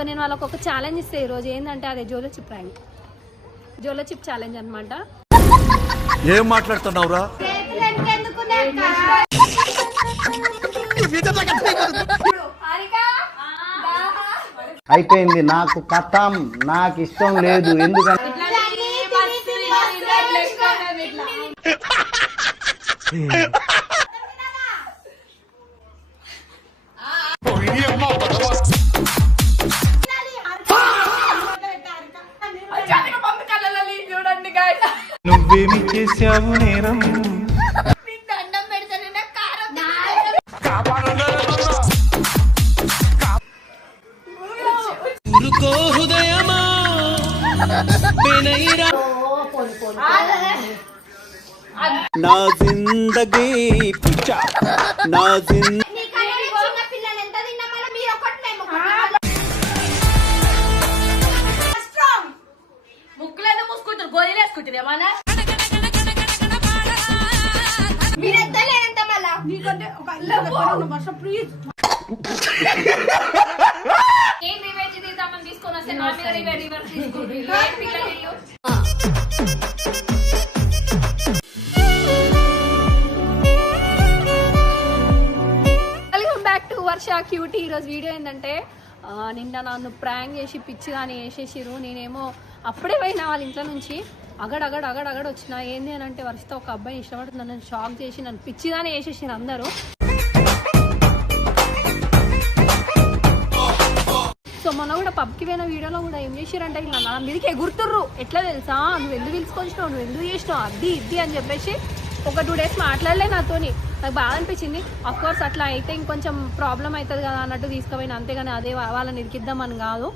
So నేను వాళ్ళకి ఒక ఛాలెంజ్ ఇస్తే ఈరోజు ఏంటంటే అదే జోలో చిప్ ప్రాంక్, జోలో చిప్ ఛాలెంజ్ అనమాట. ఏం మాట్లాడుతున్నావురా? అయిపోయింది, నాకు కథం, నాకు ఇష్టం లేదు. ఎందుకంటే నువ్వేమి చేసావు నేరం? హృదయమా నా జిందగీ పిచ్చా, నా ముక్కులేదు మూసుకుంటారు, గోళీలు వేసుకుంటారు ఏమన్నా ఏం రివెంజ్ తీద్దామని తీసుకొని వస్తే నా మీద రివెంజ్ తీసుకుంటారు. Welcome back to Varsha cutie. ఈరోజు వీడియో ఏంటంటే నిన్న నన్ను ప్రాంక్ చేసి పిచ్చి కానీ వేసేసిరు. నేనేమో అప్పుడే పోయినా వాళ్ళ ఇంట్లో నుంచి అగడ వచ్చిన. ఏంది అని అంటే వర్షతో ఒక అబ్బాయి ఇష్టపడుతుంది, నన్ను షాక్ చేసి నన్ను పిచ్చిగానే వేసేసారు అందరూ. సో మొన్న కూడా పబ్కి పోయిన వీడియోలో కూడా ఏం చేసారంటే ఇలా నా మీదకి ఎగురుతుర్రు. ఎట్లా తెలుసా, నువ్వు ఎందుకు పిలుచుకొచ్చినావు, నువ్వు ఎందుకు చేసినావు, అది ఇది అని చెప్పేసి ఒక 2 days మాట్లాడలే నాతోని. నాకు బాగా అనిపించింది. అఫ్కోర్స్ అట్లా అయితే ఇంకొంచెం ప్రాబ్లం అవుతుంది కదా అన్నట్టు తీసుకుపోయిన, అంతేగాని అదే వాళ్ళని ఇరికిద్దామని కాదు.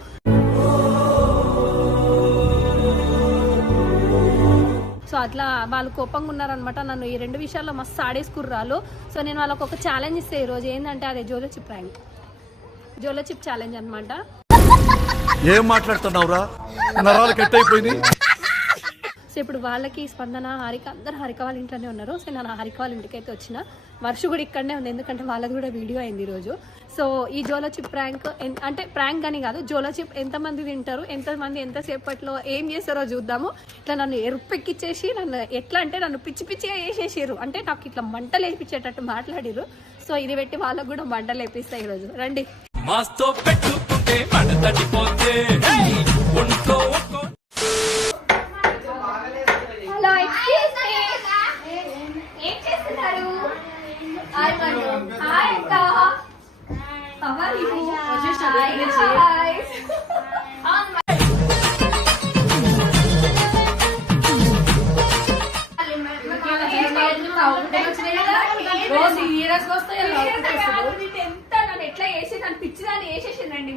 సో అట్లా వాళ్ళు కోపంగా ఉన్నారనమాట. నన్ను ఈ 2 విషయాల్లో మస్తు ఆడేసుకుర్రాలు. సో నేను వాళ్ళకి ఒక ఛాలెంజ్ ఇస్తే ఈరోజు ఏంటంటే అదే జోలో చిప్ ప్రాంక్, జోలో చిప్ ఛాలెంజ్ అనమాట. ఏం మాట్లాడుతున్నావురా? నరాలు కట్ అయిపోయింది. సో ఇప్పుడు వాళ్ళకి స్పందన, హారిక అందరు హారిక వాళ్ళ ఇంట్లోనే ఉన్నారు. సో నేను హారిక వాళ్ళ ఇంటికి అయితే వచ్చిన. వర్ష కూడా ఇక్కడనే ఉంది, ఎందుకంటే వాళ్ళది కూడా వీడియో అయింది ఈరోజు. సో ఈ జోలో చిప్ ప్రాంక్ అంటే ప్రాంక్ అని కాదు, జోలో చిప్ ఎంతమంది తింటారు, ఎంతమంది ఎంతసేపట్లో ఏం చేస్తారో చూద్దాము. ఇట్లా నన్ను ఎరుపెక్కిచ్చేసి నన్ను ఎట్లా అంటే నన్ను పిచ్చి పిచ్చిగా వేసేసారు. అంటే నాకు ఇట్లా మంటలు వేపించేటట్టు మాట్లాడిరు. సో ఇది పెట్టి వాళ్ళకు కూడా మంటలు వేపిస్తాయి ఈరోజు. రండి. హలో, ఎక్స్క్యూజ్ మీ, ఏం చేస్తున్నారు? హాయ్ మను, హాయ్ అక్క, హౌ ఆర్ యు? హాయ్. నన్ను ఎట్లా వేసి నన్ను పిచ్చిదాన్ని వేసేసిందండి.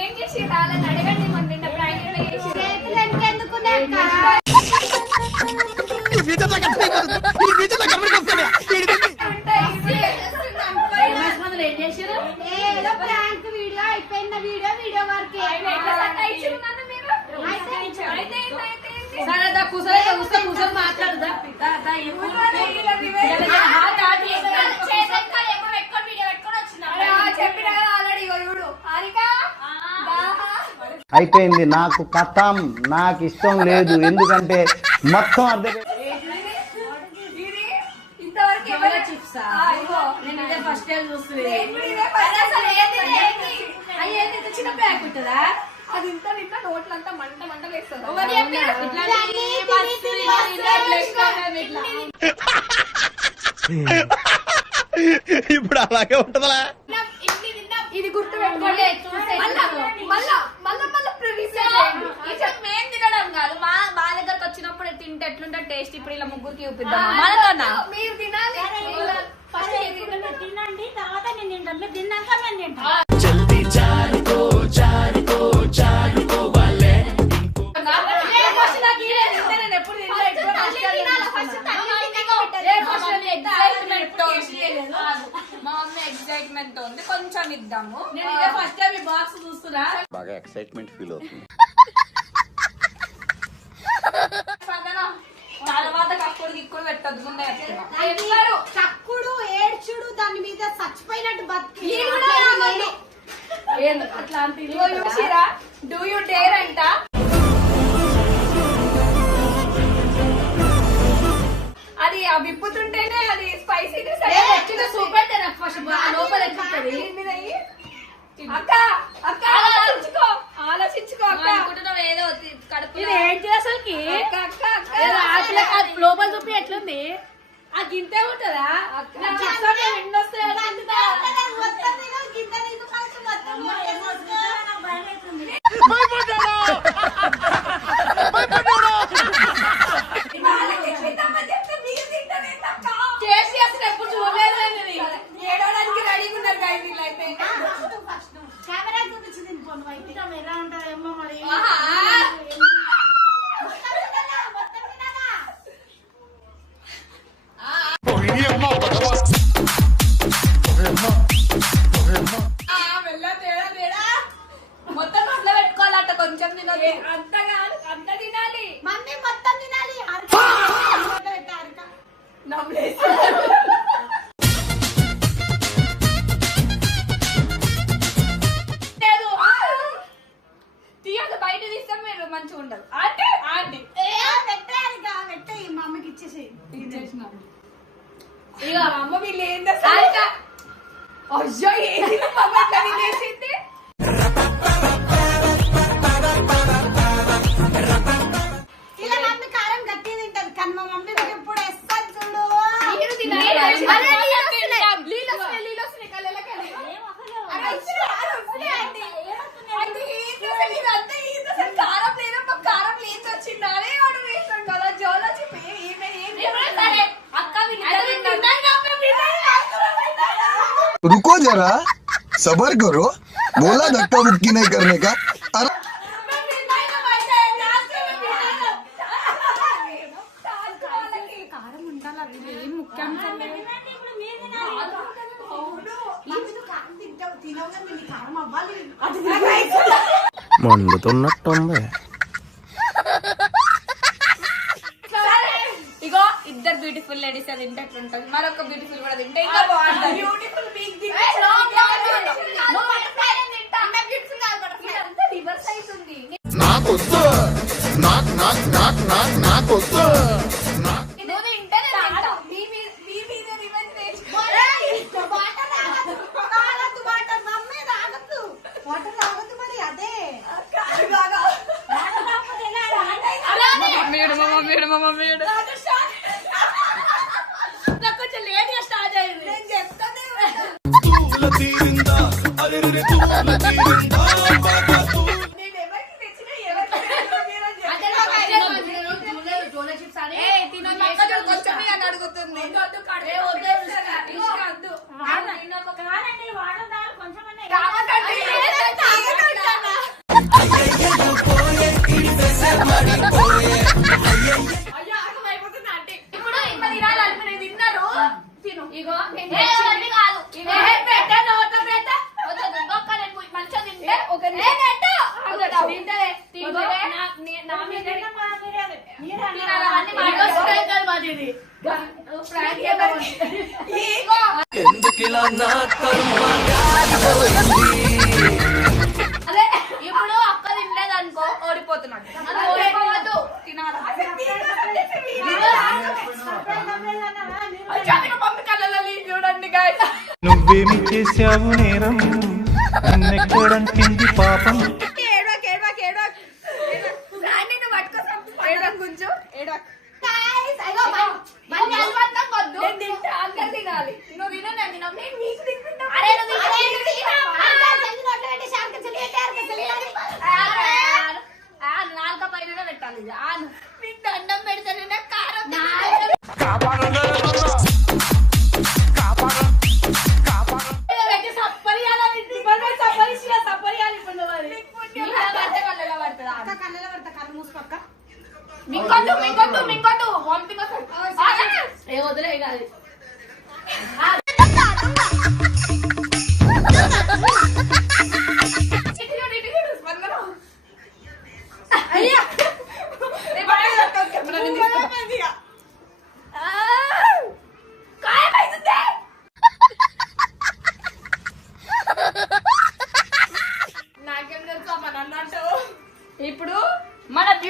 ఏం చేసి రాలని అడగండి. మన నిన్న ప్రాంక్ ఎట్లా చేసి అయిపోయింది, నాకు కథం, నాకు ఇష్టం లేదు. ఎందుకంటే మొత్తం అర్థం చిన్న బ్యాగ్ ఉంటుందా, అది ఇంత నిండా నోట్లంతా మంట మంటలు వేస్తుంది. ఇప్పుడు అలాగే ఉంటుందా? ఇది గుర్తు పెట్టుకోండి. మేం తినడం కాదు, మా దగ్గరకు వచ్చినప్పుడు తింటే ఎట్లుంటే టేస్ట్. ఇప్పుడు ఇలా ముగ్గురికి చూపిద్దాం. మీరు తినాలి, తినండి, తర్వాత నేను తింటాను. మీరు తిన్నాక నేను తింటాను. మా మమ్మీ ఎక్సైట్మెంట్ తో ఉంది, కొంచెం ఇద్దాము. నేను ఇదే ఫస్ట్ టైం ఈ బాక్స్ చూస్తున్నా, బాగా ఎక్సైట్మెంట్ ఫీల్ అవుతుంది. తర్వాత కక్కుడు గిక్కుడు పెట్టద్దు ముందే చక్కుడు ఏడ్చుడు దాని మీద చచ్చిపోయినట్టు బతికి అట్లాంటి చూసిరా డూ యూ డేర్ అంట అది ఆ విప్పుతుంటేనే అది స్పైసీ సూపర్ లోపల అక్క అక్క ఆలోచించుకో అక్క ఏదో కడుపు ఏంటి అసలుకి అక్క అక్క అక్క లోపల చూపి ఎట్లుంది ఆ గింతే ఉంటదా చేసి అసలు ఎప్పుడు చూడలేదు ఏడవడానికి రెడీగా ఉన్నారు guys వీళ్ళైతే. కెమెరా చూపించి తినిపోను వైపు ఎలా ఉంటారేమో మరి మొత్తం అందులో పెట్టుకోవాలట కొంచెం తినాలి అంత కాదు అంత తినాలి మమ్మీ మొత్తం తినాలి లేదు తీయదు బయట తీస్తే మీరు మంచిగా ఉండదు అంటే ఆంటీ పెట్టే మమ్మీకి ఇచ్చేసి ఇక అమ్మ వీళ్ళు ఏం చేస్తారు అయ్యో ఏది మమ్మ ఎట్లా తినేసింది ఇలా మమ్మీ కారం గట్టి తింటది కానీ మా మమ్మీ ఎప్పుడు వేస్తాను చూడు మీరు తినాలి నీళ్ళు వస్తున్నాయి కళ్ళకి కారం లేదు మాకు కారం లేచి వచ్చింది అదే వాడు వేసాడు కదా జోలో చెప్పి అక్క रुको जरा सबर करो बोला धक्का मुक्की नहीं करने का अरे కారం ఉండాలి అది ఏం ముఖ్యం కారం తింటావు తినవుగా నేను కారం అవ్వాలి మండుతున్నట్టుంది. ఇగో ఇద్దరు బ్యూటిఫుల్ లేడీస్ అది తింటే ఎట్లుంటది మరొక బ్యూటిఫుల్ కూడా తింటే ఇంకా బాగుంటుంది బ్యూటిఫుల్ రివర్స్ అవుతుంది నాకొద్దు నాకొద్దు నువ్వు తింటే మీ మీద రివెంజ్ నేర్చుకో వాటర్ తాగొద్దు మరి అదే నాకు కొంచెం లేట్ గా స్టార్ట్ అయింది నేను చెప్తానే నేను ఎవరికి తెచ్చినా ఎవరికి కొంచెం అని అడుగుతుంది ఇప్పుడు ఇంత తినాలి అనుకునే తిన్నారు తిను ఇగో మంచిగా తింటే ఒక ఎందుకిలా నా కర్మ అదే ఇప్పుడు అక్క తినలేదు అనుకో ఓడిపోతున్నాడు ఓడిపోవద్దు తినాలి మమ్మీ కళ్ళలో చూడండి గాయస్ నువ్వేమి చేశావు నేరం నిన్నెక్కడంటింది పాపం తినాలి నువ్వు తినండి మీకు తింటున్నా నాలుక పైన పెట్టాలి మీకు దండం పెడతానే కారం సప్పరియాలి ఇప్పుడు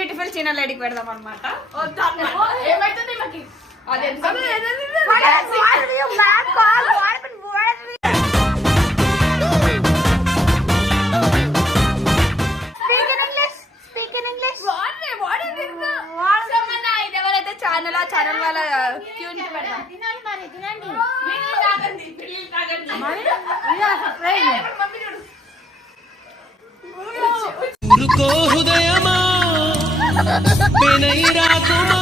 బ్యూటిఫుల్ చిన్న లేడీకి పెడదాం అనమాట. ఏమైతుంది మాకి ఎవరైతే ఛానల్ వాళ్ళ క్యూని పెడదాం. ఊరుకో హృదయమా పెనై రాకుమా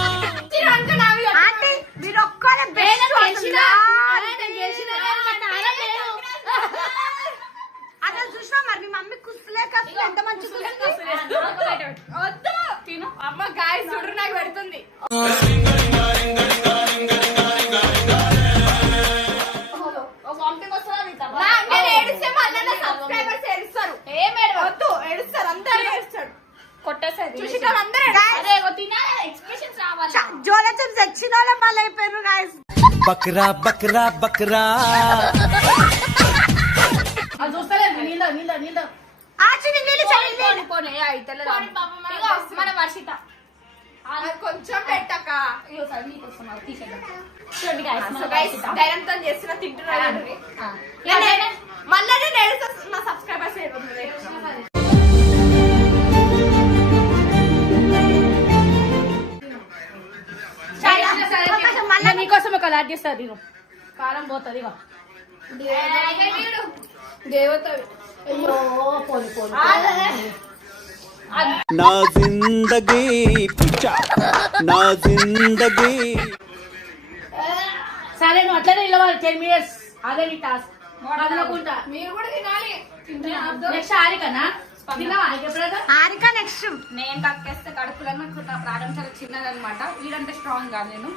అసలు చూసినా మరి మీ మమ్మీ కుస్సులేక ఎంత మంచి వద్దు తిను అమ్మ గాయ చూడు నాకు పెడుతుంది. నేను ఏడిస్తే మళ్ళీ సబ్స్క్రైబర్స్ ఏడుస్తారు. ఏం వద్దు ఏడుస్తారు, అందరూ ఏడుస్తాడు. కొట్టేసారి చూసేటోళ్ళు అందరూ ఎక్స్ప్రెషన్స్ రావాలి. జోల చిప్స్ తెచ్చిన వాళ్ళే మళ్ళీ అయిపోయారు గాయస్. బక్రా బక్రా బక్రా మన వర్షిత కొంచెం పెట్టక ధైర్యంతో చేస్తున్నా తింటున్నాడు. మళ్ళీ నేను ఏడుస్తా, నా సబ్స్క్రైబర్స్ మళ్ళీ నీకోసం ఒక లాట్ చేస్తా. నేను కారం పోతుంది దేవత. నా జిందగీ పిచ్చా నా జిందగీ. సరే నువ్వు అట్లనే నిలవాలి 10 minutes. అదే నీ టాస్క్. మీరు కూడా తినాలి. నెక్స్ట్ హారికనా హారిక నెక్స్ట్. నేను కక్కేస్తే కడుపులో నాకు నా ప్రాణం చాలా చిన్నదనమాట. వీడంటే స్ట్రాంగ్ గా నేను.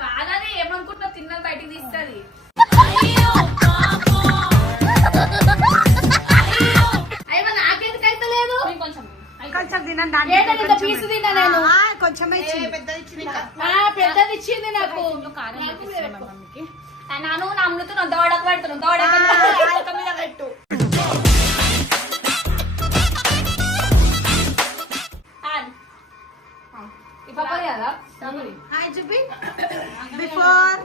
కాదని ఏమనుకుంటున్నా తిన్నా బయటికి తీస్తుంది. అయ్యో నాకెందుకు అయితే లేదు. కొంచెం తినండి. పీసు తిన్నా నేను. కొంచెమే పెద్దది ఇచ్చింది నాకు. నాను నా అమృతం దోడకు పెడుతున్నాను. దోడక మీద పెట్టు. హాయ్ చెప్పి బిఫోర్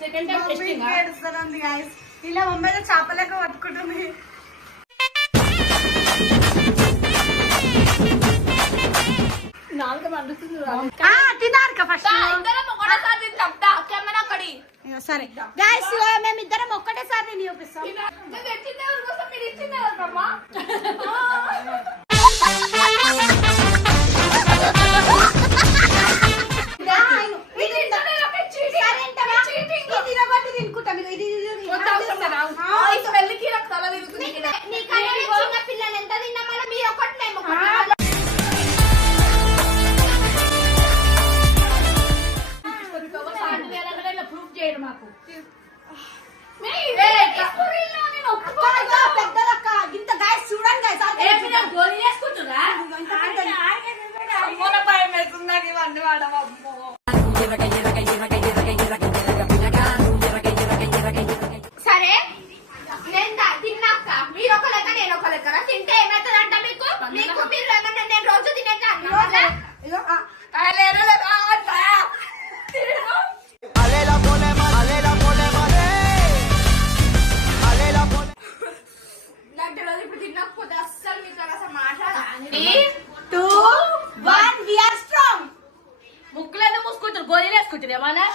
సెకండ్ టైం టెస్టింగ్ ఏడుస్తుంది గాయస్. ఇలా మమ్మల్ని చేపలేక పట్టుకుంటుంది. తినారు ఫస్ట్. సరే గాయస్ మేమిద్దరం ఒక్కటేసారి నేను చూపిస్తాం. పిల్లలు ఎంత తిన్నా మళ్ళీ మీరు ఒకటి మేము ప్రూఫ్ చేయడం మాకు. పెద్దదక్క ఇంత గాయస్ చూడండి గోళీ వేసుకుంటున్నా. భయం వేస్తుంది నాకు ఇవన్నీ వాడవమ్మో. సరే నేను తిన్నాక మీరు ఒక లెక్క నేను ఒక లెక్క తింటే ఏమవుతుందంట మీకు? మీకు మీరు ఏమన్నా నేను రోజు తినేదాన్ని నాకు రోజు ఇప్పుడు తినకపోతే అస్సలు మీతో అసలు మాట్లాడాలి. 2 1 we are strong. ముక్కులేదో మూసుకుంటారు. గోళీలు వేసుకుంటారు ఏమన్నా.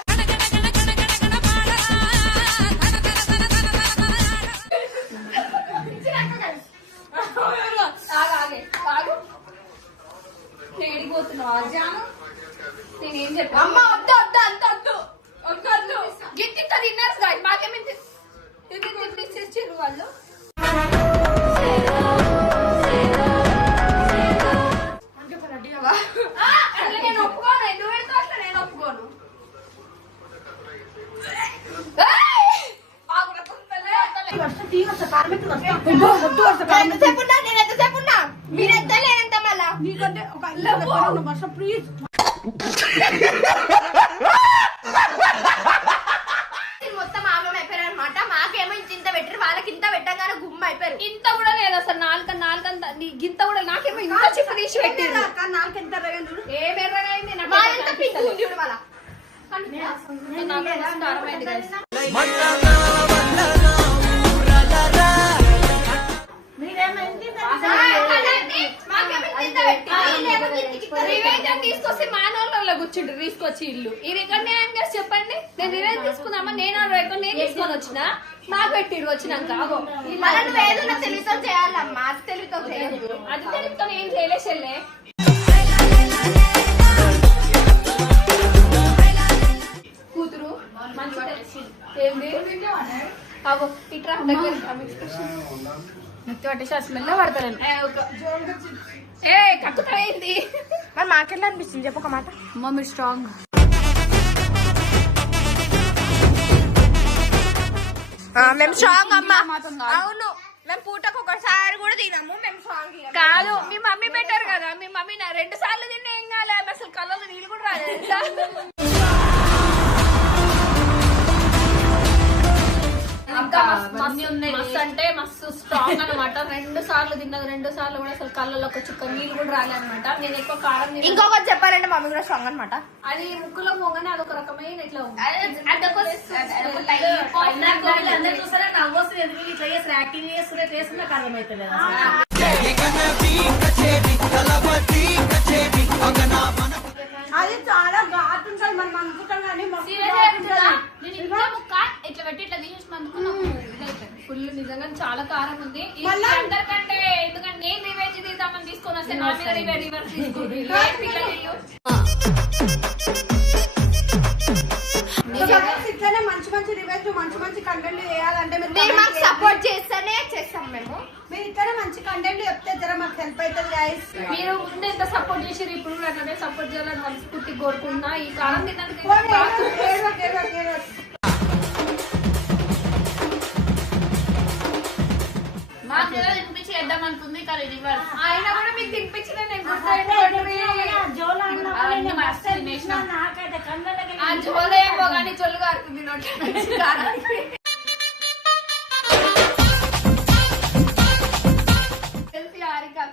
నేనేం చెప్పా అమ్మ వద్దు వద్దు అంత వద్దు వద్దు గిట్టి తిన్నారు మాకేమి ఇచ్చారు వాళ్ళు. నేను ఒప్పుకోను, నువ్వు వెళ్తావు అట్లా, నేను ఒప్పుకోను. ఎంతసేపు ఉన్నా నేను ఎంతసేపు ఉన్నా మీరు ఎంత లేనంత మళ్ళా నీకంటే ఒక వర్ష ప్లీజ్ మొత్తం ఆగం అయిపోయారు అనమాట. మాకేమో ఇంత పెట్టారు, వాళ్ళకి ఇంత పెట్టగానే గుమ్మ అయిపోయారు. ఇంత కూడా లేదు అసలు, నాలుగంత గింత కూడా. నాకేమో ఇంత చిప్పు తీసి పెట్టింది. నాలుగు ఎంత చూడు. ఏ మెర్రగైంది నాకు వాళ్ళంతా పింక్ ఉంది చూడు వాళ్ళ. అర్థమైంది guys. తీసుకొస్తే మానవులలో కూర్చుంటారు, తీసుకొచ్చి ఇల్లు. ఈ రికార్డ్ న్యాయం చేసి చెప్పండి. నేను రివెంజ్ తీసుకుందామా, నేను ఆ రికార్డ్ నేను తీసుకొని వచ్చిన నాకు పెట్టిడు వచ్చినాక. వాళ్ళని ఏదైనా తెలివితో చేయాలమ్మా, అది తెలివితో చేయదు. అది తెలివితో ఏం చేయలే చెల్లె. కూతురు మంచి ఏంది అగో ఇట్రా దగ్గర స్మెల్ పడతాను. ఏ కక్కుతాయింది మరి మాకెట్లా అనిపిస్తుంది చెప్పు ఒక మాట. Mummy strong. మేము స్ట్రాంగ్ అమ్మా. అవును, మేము పూటకు ఒకసారి కూడా తినము. మేము స్ట్రాంగ్ కాదు, మీ మమ్మీ బెటర్ కదా. మీ మమ్మీ 2 సార్లు తిన్నా ఏం కాలే, అసలు కళ్ళలో నీళ్ళు కూడా రాలేదు. మస్తు అంటే మస్తు స్ట్రాంగ్ అనమాట. 2 సార్లు తిన్నది, 2 సార్లు కూడా అసలు కళ్ళలో ఒక చుక్క నీళ్ళు కూడా రాలేదన్నమాట. నేను ఎక్కువ కారం తిన్నా. ఇంకొకటి చెప్పారంటే మమ్మీ కూడా స్ట్రాంగ్ అనమాట. అది ముక్కులో పోగానే అదొక రకమైన ఇట్లా ఉంది. అది చాలా ఘాటు ఉంటుంది, మనం అనుకుంటాం కానీ ఇట్లా పెట్టి ఇట్లా తీసినందుకు ఫుల్ నిజంగా చాలా కారం ఉంది. అందరికంటే ఎందుకంటే నేను రివెంజ్ తీద్దామని తీసుకొని వస్తే నా మీద రివర్స్ తీసుకుంటుంది. ఇట్లనే మంచి మంచి రివెంజ్ మంచి మంచి కంటెంట్ చేయాలంటే మీరు మాకు సపోర్ట్ చేస్తేనే చేస్తాం. మీరు ఇట్లనే మంచి కంటెంట్ చెప్తే జర మాకు హెల్ప్ అవుతుంది గైస్. మీరు ముందు ఎంత సపోర్ట్ చేసారు, ఇప్పుడు అట్లనే సపోర్ట్ చేయాలని మనస్ఫూర్తి కోరుకుంటున్నా. ఈ కారం తిన్నందుకు మాకు ఏదో తినిపించి వేద్దాం అనుకుంది కానీ రివర్స్ ఆయన కూడా మీకు తినిపించిన నేను జోలు ఏమో కానీ జొల్లు కారుతుంది నోటి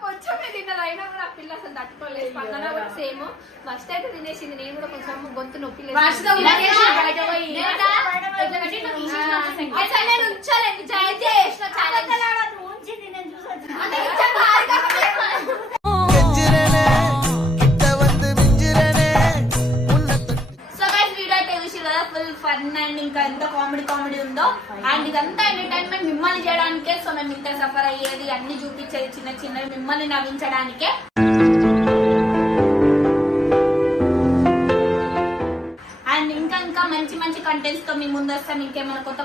కొంచెమే తిన్నది. అయినా కూడా ఆ పిల్ల అసలు తట్టుకోలేదు. పక్కన కూడా సేమ్ ఫస్ట్ అయితే తినేసింది. నేను కూడా కొంచెం గొంతు నొప్పి లేదు. ఫన్ అండ్ ఇంకా ఎంత కామెడీ ఉందో అండ్ ఇదంతా ఎంటర్టైన్మెంట్ మిమ్మల్ని చేయడానికే. సో మేము ఇంత సఫర్ అయ్యేది అన్ని చూపించేది చిన్న మిమ్మల్ని నవ్వించడానికే. అండ్ ఇంకా మంచి కంటెంట్స్ తో మీ ముందు వస్తాం. ఇంకేమైనా కొత్త